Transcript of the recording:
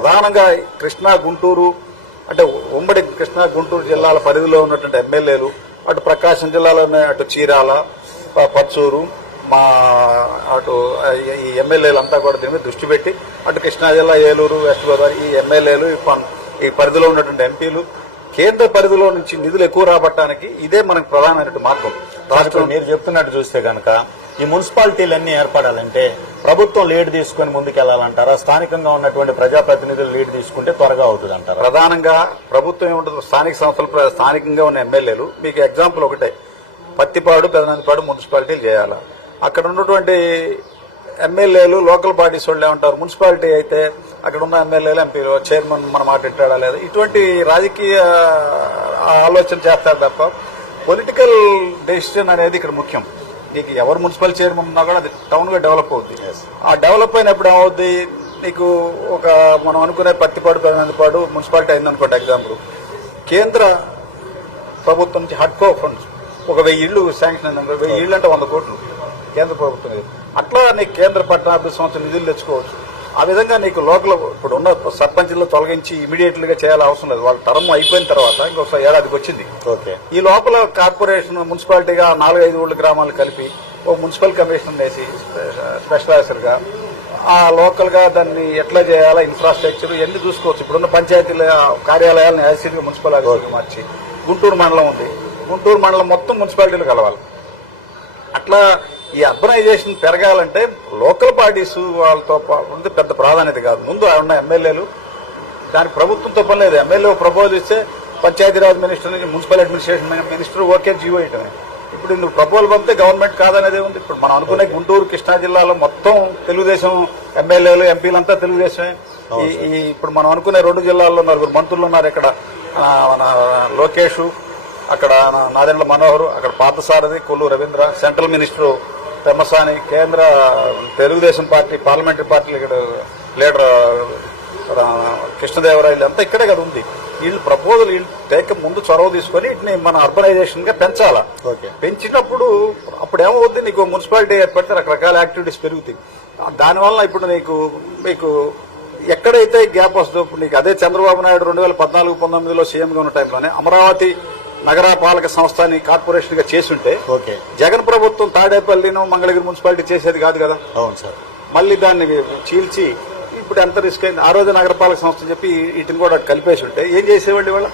ప్రధానంగా కృష్ణా గుంటూరు అంటే ఉమ్మడి కృష్ణా గుంటూరు జిల్లాల పరిధిలో ఉన్నటువంటి ఎమ్మెల్యేలు, అటు ప్రకాశం జిల్లాలోనే అటు చీరాల, పచ్చూరు, మా అటు ఈ ఎమ్మెల్యేలంతా కూడా దీని మీద దృష్టి పెట్టి, అటు కృష్ణా జిల్లా, ఏలూరు, వెస్ట్ గోదావరి ఈ ఎమ్మెల్యేలు, ఈ పరిధిలో ఉన్నటువంటి ఎంపీలు కేంద్ర పరిధిలో నుంచి నిధులు ఎక్కువ రాబట్టడానికి ఇదే మనకు ప్రధానమైన మార్గం. రాష్ట్రం మీరు చెప్తున్నట్టు చూస్తే కనుక ఈ మున్సిపాలిటీలన్నీ ఏర్పడాలంటే ప్రభుత్వం లీడ్ తీసుకుని ముందుకెళ్లాలంటారా, స్థానికంగా ఉన్నటువంటి ప్రజాప్రతినిధులు లీడ్ తీసుకుంటే త్వరగా అవుతుంది అంటారా? ప్రధానంగా ప్రభుత్వం ఏముంటుంది, స్థానిక సంస్థలు స్థానికంగా ఉన్న ఎమ్మెల్యేలు. మీకు ఎగ్జాంపుల్ ఒకటే, పత్తిపాడు, పెదనందిపాడు మున్సిపాలిటీలు చేయాలా. అక్కడ ఉన్నటువంటి ఎమ్మెల్యేలు లోకల్ బాడీస్ వాళ్ళు ఏమంటారు, మున్సిపాలిటీ అయితే అక్కడ ఉన్న ఎమ్మెల్యేలు, ఎంపీలు, చైర్మన్ మన మాట ఇట్టాడా లేదా, ఇటువంటి రాజకీయ ఆలోచన చేస్తారు తప్ప పొలిటికల్ డెసిషన్ అనేది ఇక్కడ ముఖ్యం. నీకు ఎవరు మున్సిపల్ చైర్మన్ ఉన్నా కూడా అది టౌన్గా డెవలప్ అవుద్ది. ఆ డెవలప్ అయినప్పుడు ఏమవుద్ది, నీకు ఒక మనం అనుకునే పత్తిపాడు, పెదనందిపాడు మున్సిపాలిటీ అయిందనుకోండి ఎగ్జాంపుల్, కేంద్ర ప్రభుత్వం నుంచి హడ్కో ఫండ్స్ ఒక 1000 ఇళ్లు శాంక్షన్ అయిందనుకో, 1000 ఇళ్లు అంటే 100 కోట్లు కేంద్ర ప్రభుత్వం. అట్లా నీకు కేంద్ర పట్టణాభివృద్ధి సంస్థ నిధులు తెచ్చుకోవచ్చు. ఆ విధంగా నీకు లోకల్ ఇప్పుడు ఉన్న సర్పంచ్లు తొలగించి ఇమీడియట్ గా చేయాల్సిన అవసరం లేదు. వాళ్ళ టర్మ్ అయిపోయిన తర్వాత ఇంకొకసారి ఏడాదికి వచ్చింది. ఈ లోపల కార్పొరేషన్ మున్సిపాలిటీగా 4-5 ఊళ్ళ గ్రామాలు కలిపి ఒక మున్సిపల్ కమిషన్ వేసి స్పెషల్ ఆఫీసర్ గా ఆ లోకల్ గా దాన్ని ఎట్లా చేయాలా, ఇన్ఫ్రాస్ట్రక్చర్ ఇవన్నీ చూసుకోవచ్చు. ఇప్పుడున్న పంచాయతీల కార్యాలయాలను యాసిడ్గా మున్సిపల్ ఆఫీసర్గా మార్చి, గుంటూరు మండలం ఉంది, గుంటూరు మండలం మొత్తం మున్సిపాలిటీలు కలవాలి. అట్లా ఈ అర్బనైజేషన్ పెరగాలంటే లోకల్ బాడీస్ వాళ్ళతో పెద్ద ప్రాధాన్యత కాదు. ముందు ఉన్న ఎమ్మెల్యేలు, దానికి ప్రభుత్వంతో పని లేదు. ఎమ్మెల్యే ప్రపోజ్ ఇస్తే పంచాయతీరాజ్ మినిస్టర్ నుంచి municipal administration minister okay GO ఇవ్వటమే. ఇప్పుడు నువ్వు ప్రపోజల్ పంపితే గవర్నమెంట్ కాదనేది ఉంది. ఇప్పుడు మనం అనుకునే గుంటూరు, కృష్ణా జిల్లాలో మొత్తం తెలుగుదేశం ఎమ్మెల్యేలు, ఎంపీలంతా తెలుగుదేశమే. ఇప్పుడు మనం అనుకునే 2 జిల్లాల్లో 4 మంత్రులు ఉన్నారు. ఇక్కడ మన లోకేష్, అక్కడ నాదెండ్ల మనోహర్, అక్కడ పార్థసారథి, కొల్లు రవీంద్ర, సెంట్రల్ మినిస్టర్ పెమ్మసాని, కేంద్ర Telugu Desam party parliamentary party leader Krishnadevarayalu అంతా ఇక్కడే కదా ఉంది. వీళ్ళు ప్రపోజల్ వీళ్ళు ముందు చొరవ తీసుకొని వీటిని మన అర్బనైజేషన్ గా పెంచాలా. పెంచినప్పుడు అప్పుడు ఏమవుద్ది, నీకు మున్సిపాలిటీ ఏర్పడితే రకరకాల యాక్టివిటీస్ పెరుగుతాయి. దానివల్ల ఇప్పుడు మీకు ఎక్కడైతే గ్యాప్ వస్తుందో, ఇప్పుడు నీకు అదే చంద్రబాబు నాయుడు 2014-19లో సీఎంగా ఉన్న టైంలోనే అమరావతి నగరపాలక సంస్థని కార్పొరేషన్ గా చేసుంటే జగన్ ప్రభుత్వం తాడేపల్లిను, మంగళగిరి మున్సిపాలిటీ చేసేది కాదు కదా. అవును సార్. మళ్ళీ దాన్ని చీల్చి ఇప్పుడు ఎంత రిస్క్ అయింది. ఆ రోజు నగరపాలక సంస్థ చెప్పి వీటిని కూడా కలిపేసి ఉంటే ఏం చేసేవాళ్ళు ఇవాళ.